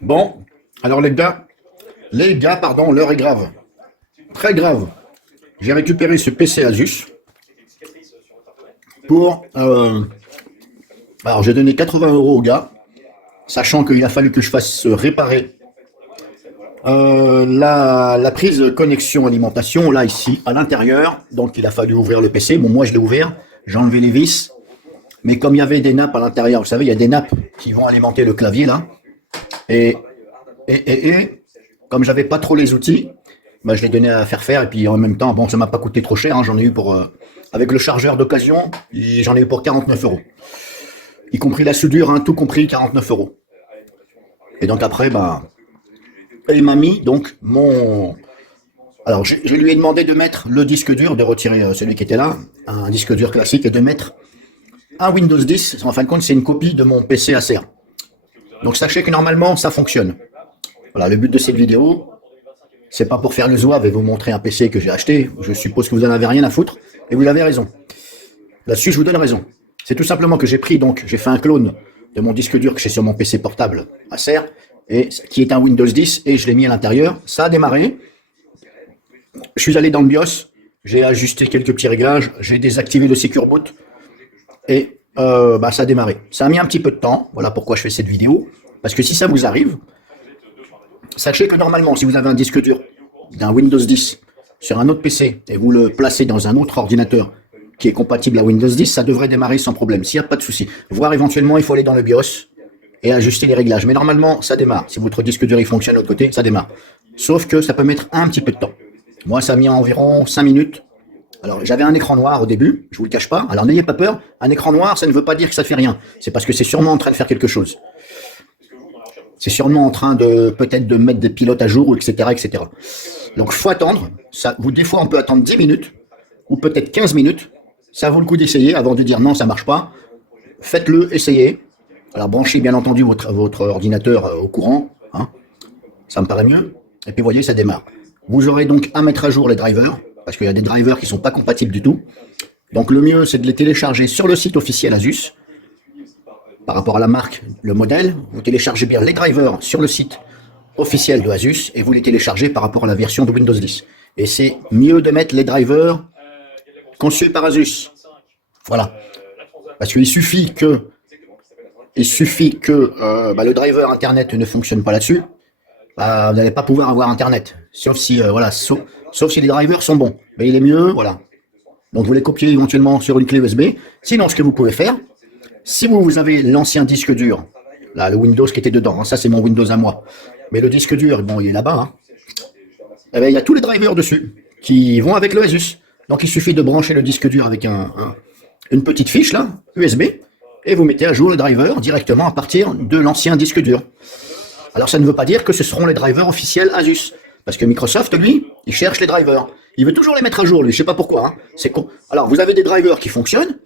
Bon, alors pardon, l'heure est grave. Très grave. J'ai récupéré ce PC Asus pour... alors j'ai donné 80 € au gars, sachant qu'il a fallu que je fasse réparer la prise connexion alimentation, là ici, à l'intérieur. Donc il a fallu ouvrir le PC. Bon, moi je l'ai ouvert, j'ai enlevé les vis. Mais comme il y avait des nappes à l'intérieur, vous savez, il y a des nappes qui vont alimenter le clavier là. Et, comme j'avais pas trop les outils, bah, je l'ai donné à faire. Et puis en même temps, bon, ça m'a pas coûté trop cher. Hein, j'en ai eu pour, avec le chargeur d'occasion, j'en ai eu pour 49 €. Y compris la soudure, hein, tout compris 49 €. Et donc après, bah, il m'a mis donc mon... Alors je lui ai demandé de mettre le disque dur, de retirer celui qui était là, un disque dur classique, et de mettre un Windows 10. En fin de compte, c'est une copie de mon PC Acer. Donc sachez que normalement, ça fonctionne. Voilà, le but de cette vidéo, c'est pas pour faire le zouave et vous montrer un PC que j'ai acheté. Je suppose que vous en avez rien à foutre. Et vous avez raison. Là-dessus, je vous donne raison. C'est tout simplement que j'ai pris, donc, j'ai fait un clone de mon disque dur que j'ai sur mon PC portable Acer, et qui est un Windows 10, et je l'ai mis à l'intérieur. Ça a démarré. Je suis allé dans le BIOS, j'ai ajusté quelques petits réglages, j'ai désactivé le Secure Boot, et bah, ça a démarré. Ça a mis un petit peu de temps, voilà pourquoi je fais cette vidéo, parce que si ça vous arrive, sachez que normalement, si vous avez un disque dur d'un Windows 10 sur un autre PC, et vous le placez dans un autre ordinateur qui est compatible à Windows 10, ça devrait démarrer sans problème, s'il n'y a pas de souci. Voire éventuellement, il faut aller dans le BIOS et ajuster les réglages. Mais normalement, ça démarre. Si votre disque dur il fonctionne de l'autre côté, ça démarre. Sauf que ça peut mettre un petit peu de temps. Moi, ça a mis environ 5 minutes. Alors, j'avais un écran noir au début, je vous le cache pas. Alors, n'ayez pas peur, un écran noir, ça ne veut pas dire que ça fait rien. C'est parce que c'est sûrement en train de faire quelque chose. C'est sûrement en train de, peut-être de mettre des pilotes à jour, etc., etc. Donc, faut attendre. Ça, des fois, on peut attendre 10 minutes, ou peut-être 15 minutes. Ça vaut le coup d'essayer avant de dire non, ça marche pas. Faites-le, essayez. Alors, branchez bien entendu votre ordinateur au courant. Hein. Ça me paraît mieux. Et puis, vous voyez, ça démarre. Vous aurez donc à mettre à jour les drivers, parce qu'il y a des drivers qui ne sont pas compatibles du tout. Donc le mieux, c'est de les télécharger sur le site officiel Asus. Par rapport à la marque, le modèle, vous téléchargez bien les drivers sur le site officiel de Asus et vous les téléchargez par rapport à la version de Windows 10. Et c'est mieux de mettre les drivers conçus par Asus. Voilà. Parce qu'il suffit que bah, le driver Internet ne fonctionne pas là-dessus. Bah, vous n'allez pas pouvoir avoir Internet. Sauf si, voilà, sauf si les drivers sont bons. Mais il est mieux, voilà. Donc vous les copiez éventuellement sur une clé USB. Sinon, ce que vous pouvez faire, si vous avez l'ancien disque dur, là, le Windows qui était dedans, hein, ça c'est mon Windows à moi. Mais le disque dur, bon, il est là-bas. Hein. Eh bien, il y a tous les drivers dessus qui vont avec le Asus. Donc il suffit de brancher le disque dur avec une petite fiche là, USB, et vous mettez à jour le driver directement à partir de l'ancien disque dur. Alors ça ne veut pas dire que ce seront les drivers officiels Asus. Parce que Microsoft, lui, il cherche les drivers. Il veut toujours les mettre à jour, lui. Je sais pas pourquoi. Hein. C'est con. Alors, vous avez des drivers qui fonctionnent,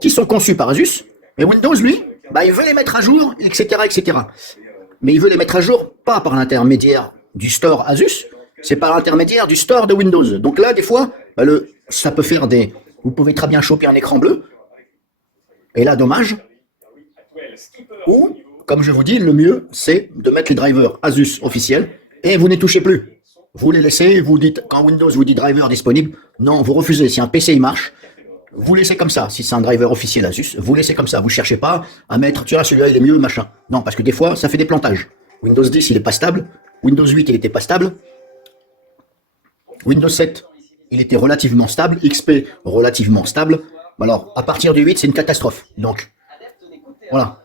qui sont conçus par Asus, mais Windows, lui, bah, il veut les mettre à jour, etc., etc. Mais il veut les mettre à jour pas par l'intermédiaire du store Asus, c'est par l'intermédiaire du store de Windows. Donc là, des fois, bah, ça peut faire des... Vous pouvez très bien choper un écran bleu. Et là, dommage. Ou, comme je vous dis, le mieux, c'est de mettre les drivers Asus officiels et vous n'y touchez plus. Vous les laissez, vous dites, quand Windows vous dit driver disponible, non, vous refusez. Si un PC il marche, vous laissez comme ça. Si c'est un driver officiel Asus, vous laissez comme ça. Vous cherchez pas à mettre, tiens, celui-là il est mieux, machin. Non, parce que des fois, ça fait des plantages. Windows 10, il est pas stable. Windows 8, il était pas stable. Windows 7, il était relativement stable. XP, relativement stable. Alors, à partir du 8, c'est une catastrophe. Donc, voilà.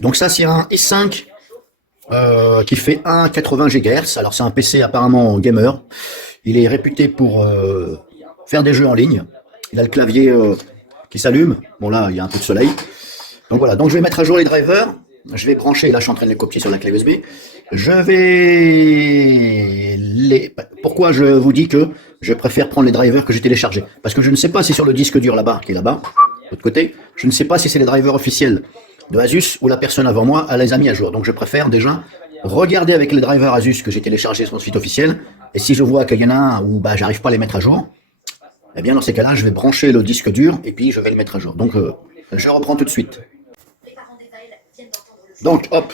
Donc ça, c'est un i5 qui fait 1,80 GHz. Alors, c'est un PC apparemment gamer. Il est réputé pour faire des jeux en ligne. Il a le clavier qui s'allume. Bon, là, il y a un peu de soleil. Donc, voilà. Donc, je vais mettre à jour les drivers. Je vais brancher. Là, je suis en train de les copier sur la clé USB. Je vais les... Pourquoi je vous dis que je préfère prendre les drivers que j'ai téléchargés? Parce que je ne sais pas si sur le disque dur là-bas, qui est là-bas, de l'autre côté, je ne sais pas si c'est les drivers officiels de Asus ou la personne avant moi elle les a mis à jour. Donc je préfère déjà regarder avec les drivers Asus que j'ai téléchargés sur le site officiel. Et si je vois qu'il y en a un où bah, j'arrive pas à les mettre à jour, eh bien dans ces cas-là, je vais brancher le disque dur et puis je vais le mettre à jour. Donc je reprends tout de suite. Donc hop.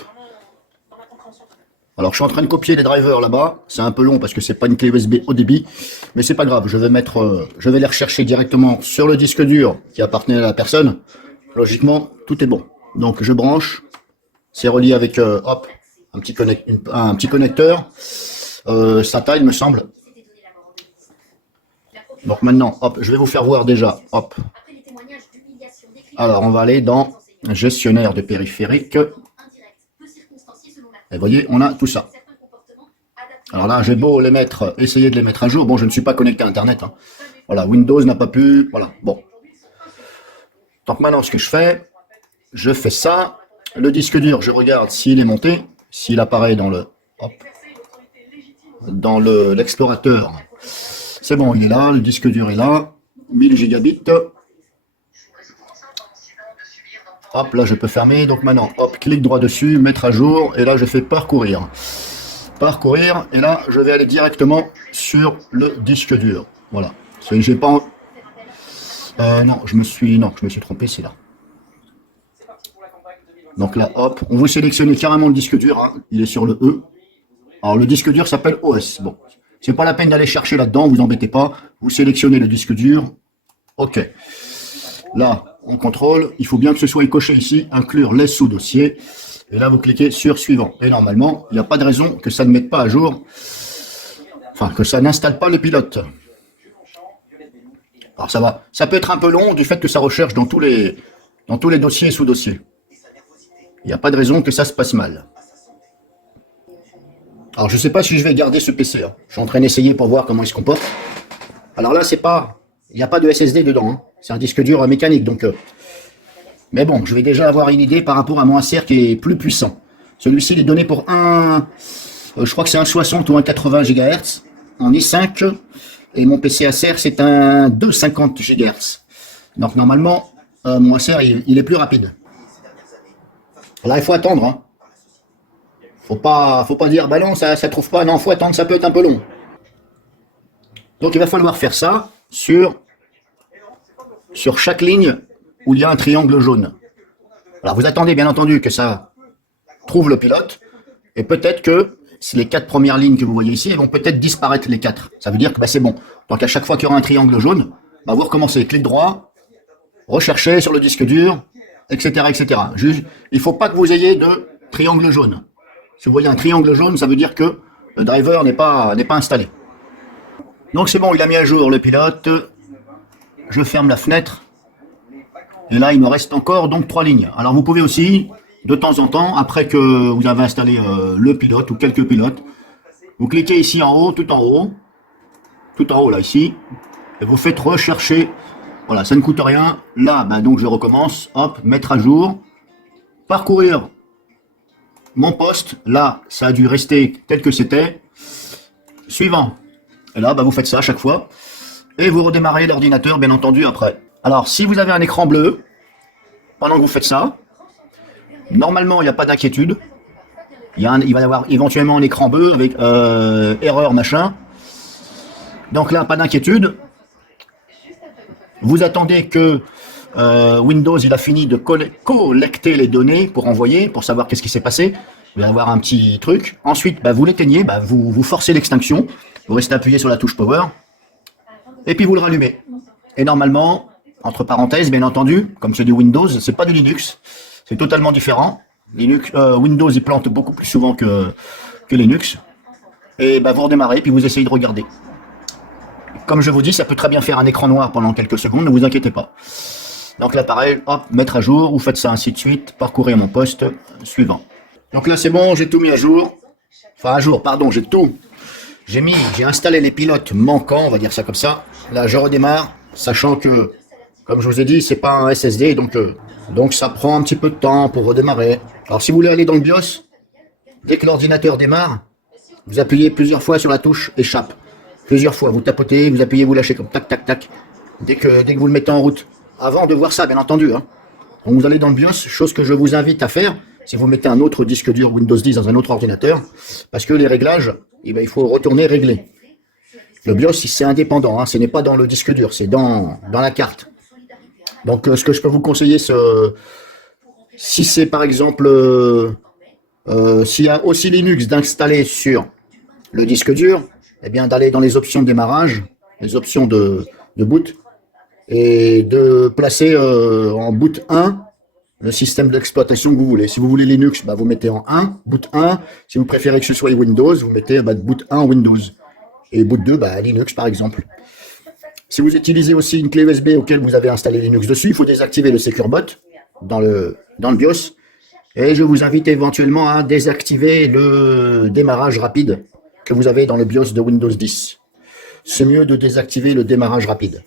Alors, je suis en train de copier les drivers là-bas. C'est un peu long parce que c'est pas une clé USB haut débit. Mais c'est pas grave. Je vais les rechercher directement sur le disque dur qui appartenait à la personne. Logiquement, tout est bon. Donc, je branche. C'est relié avec, hop, un petit connecteur. SATA, il me semble. Donc maintenant, hop, je vais vous faire voir déjà. Hop. Alors, on va aller dans gestionnaire de périphérique. Et vous voyez, on a tout ça. Alors là, j'ai beau essayer de les mettre à jour. Bon, je ne suis pas connecté à Internet. Hein. Voilà, Windows n'a pas pu. Voilà, bon. Donc maintenant, ce que je fais ça. Le disque dur, je regarde s'il est monté, s'il apparaît dans l'explorateur. C'est bon, il est là, le disque dur est là. 1000 gigabits. Hop, là, je peux fermer. Donc maintenant, hop, clic droit dessus, mettre à jour. Et là, je fais parcourir. Parcourir. Et là, je vais aller directement sur le disque dur. Voilà. J'ai pas... non, je me suis trompé, c'est là. Donc là, hop, on vous sélectionne carrément le disque dur. Hein. Il est sur le E. Alors, le disque dur s'appelle OS. Bon, c'est pas la peine d'aller chercher là-dedans, vous embêtez pas. Vous sélectionnez le disque dur. OK. Là, on contrôle. Il faut bien que ce soit coché ici, inclure les sous-dossiers. Et là, vous cliquez sur suivant. Et normalement, il n'y a pas de raison que ça ne mette pas à jour. Enfin, que ça n'installe pas le pilote. Alors, ça va. Ça peut être un peu long du fait que ça recherche dans tous les dossiers et sous-dossiers. Il n'y a pas de raison que ça se passe mal. Alors, je ne sais pas si je vais garder ce PC. Hein. Je suis en train d'essayer pour voir comment il se comporte. Alors là, il n'y a pas de SSD dedans. Hein. C'est un disque dur mécanique. Donc, mais bon, je vais déjà avoir une idée par rapport à mon Acer qui est plus puissant. Celui-ci, il est donné pour je crois que c'est un 60 ou un 80 GHz en i5. Et mon PC Acer, c'est un 250 GHz. Donc, normalement, mon Acer, il est plus rapide. Là, il faut attendre. Hein. Faut pas dire, bah non, ça trouve pas. Non, faut attendre, ça peut être un peu long. Donc, il va falloir faire ça sur chaque ligne où il y a un triangle jaune. Alors, vous attendez, bien entendu, que ça trouve le pilote. Et peut-être que les 4 premières lignes que vous voyez ici, elles vont peut-être disparaître les 4. Ça veut dire que bah, c'est bon. Donc, à chaque fois qu'il y aura un triangle jaune, bah, vous recommencez. Clic droit, recherchez sur le disque dur, etc. etc. Il ne faut pas que vous ayez de triangle jaune. Si vous voyez un triangle jaune, ça veut dire que le driver n'est pas installé. Donc c'est bon, il a mis à jour le pilote. Je ferme la fenêtre. Et là, il me reste encore donc 3 lignes. Alors vous pouvez aussi, de temps en temps, après que vous avez installé le pilote ou quelques pilotes, vous cliquez ici en haut, tout en haut là, ici, et vous faites rechercher. Voilà, ça ne coûte rien. Là, bah, donc je recommence. Hop, mettre à jour. Parcourir mon poste. Là, ça a dû rester tel que c'était. Suivant. Et là, bah, vous faites ça à chaque fois. Et vous redémarrez l'ordinateur, bien entendu, après. Alors, si vous avez un écran bleu, pendant que vous faites ça, normalement, il n'y a pas d'inquiétude. Il va y avoir éventuellement un écran bleu avec erreur, machin. Donc là, pas d'inquiétude. Vous attendez que Windows il a fini de collecter les données pour envoyer, pour savoir qu'est-ce qui s'est passé. Il va y avoir un petit truc. Ensuite, bah, vous l'éteignez, bah, vous forcez l'extinction. Vous restez appuyé sur la touche Power. Et puis vous le rallumez. Et normalement, entre parenthèses, bien entendu, comme c'est du Windows, c'est pas du Linux. C'est totalement différent. Windows, il plante beaucoup plus souvent que Linux. Et bah, vous redémarrez, puis vous essayez de regarder. Comme je vous dis, ça peut très bien faire un écran noir pendant quelques secondes, ne vous inquiétez pas. Donc là, pareil, hop, mettre à jour, vous faites ça ainsi de suite, parcourir mon poste, suivant. Donc là, c'est bon, j'ai tout mis à jour. Enfin, à jour, pardon, j'ai tout. J'ai installé les pilotes manquants, on va dire ça comme ça. Là, je redémarre, sachant que, comme je vous ai dit, c'est pas un SSD, donc ça prend un petit peu de temps pour redémarrer. Alors, si vous voulez aller dans le BIOS, dès que l'ordinateur démarre, vous appuyez plusieurs fois sur la touche échappe. Plusieurs fois, vous tapotez, vous appuyez, vous lâchez comme tac, tac, tac, dès que vous le mettez en route. Avant de voir ça, bien entendu. Hein. Donc vous allez dans le BIOS, chose que je vous invite à faire, si vous mettez un autre disque dur Windows 10 dans un autre ordinateur, parce que les réglages, eh ben, il faut retourner régler. Le BIOS, c'est indépendant, hein, ce n'est pas dans le disque dur, c'est dans la carte. Donc ce que je peux vous conseiller, si c'est par exemple S'il y a aussi Linux, d'installer sur le disque dur, eh bien d'aller dans les options de démarrage, les options de boot, et de placer en boot 1 le système d'exploitation que vous voulez. Si vous voulez Linux, bah, vous mettez en 1, boot 1. Si vous préférez que ce soit Windows, vous mettez boot 1 Windows. Et boot 2, Linux par exemple. Si vous utilisez aussi une clé USB auquel vous avez installé Linux dessus, il faut désactiver le Secure Boot dans le BIOS. Et je vous invite éventuellement à désactiver le démarrage rapide que vous avez dans le BIOS de Windows 10. C'est mieux de désactiver le démarrage rapide.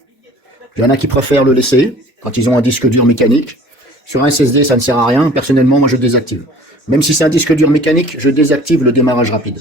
Il y en a qui préfèrent le laisser quand ils ont un disque dur mécanique. Sur un SSD, ça ne sert à rien. Personnellement, moi, je désactive. Même si c'est un disque dur mécanique, je désactive le démarrage rapide.